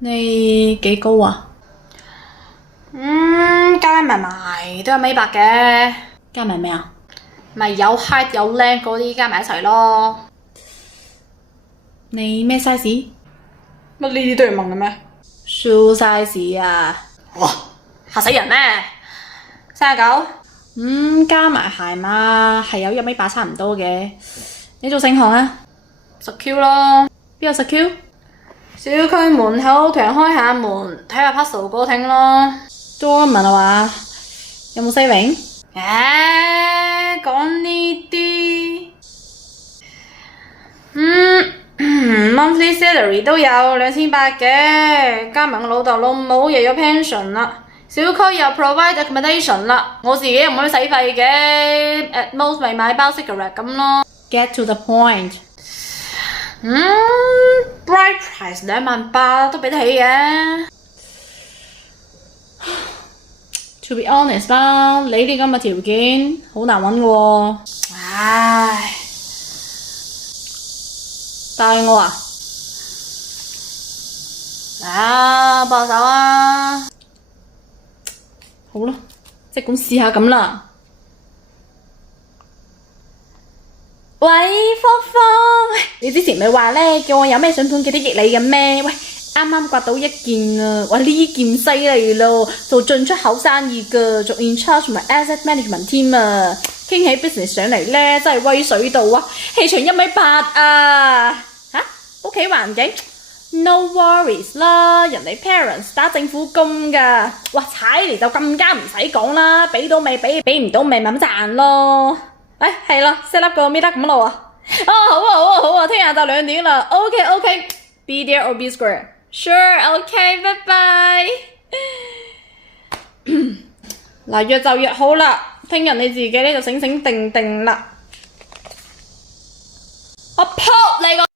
你幾高啊？加埋埋都有1.8米嘅，加埋咩啊？咪有 height 有 length 嗰啲加埋一齊咯。你咩 size？乜呢啲都要問嘅咩？ shoe size 啊？哇！嚇死人咩？39？加埋鞋嘛，係有1.8米差唔多嘅。你做盛行啊？10Q 咯。邊有10Q？小區門口同人開下門，睇下 puzzle 歌聽咯。多問啊嘛？有冇 saving？講呢啲，monthly salary 都有2800嘅，加埋我老豆老母又有 pension 啦，小區又 provide accommodation 啦，我自己又唔可以使費嘅，at most 咪買包 cigarette 咁咯。Get to the point。bright price 28000都俾得起嘅。To be honest 啦，你啲咁嘅條件好難揾嘅喎。唉，帶我啊？幫手啊！好啦，即管試下咁啦。喂，芳芳，你之前咪話咧，叫我有咩筍盤記得益你嘅咩？喂，啱啱刮到一件啊！哇，呢件犀利咯，做進出口生意噶，做 in charge 同埋 asset management 添啊！傾起 business 上嚟咧，真係威水到啊！氣場1.8米啊！屋企環境 no worries 啦，人哋 parents 打政府工噶，哇，踩嚟就更加唔使講啦，俾到咪俾，俾唔到咪咪咁賺咯。係啦 ，set up 個 meet up 咁咯喎。好啊，聽日就2點啦。OK，be there or be square。Sure，OK，拜拜。嗱，約就約好啦，聽日你自己咧就醒醒定定啦。我撲你個！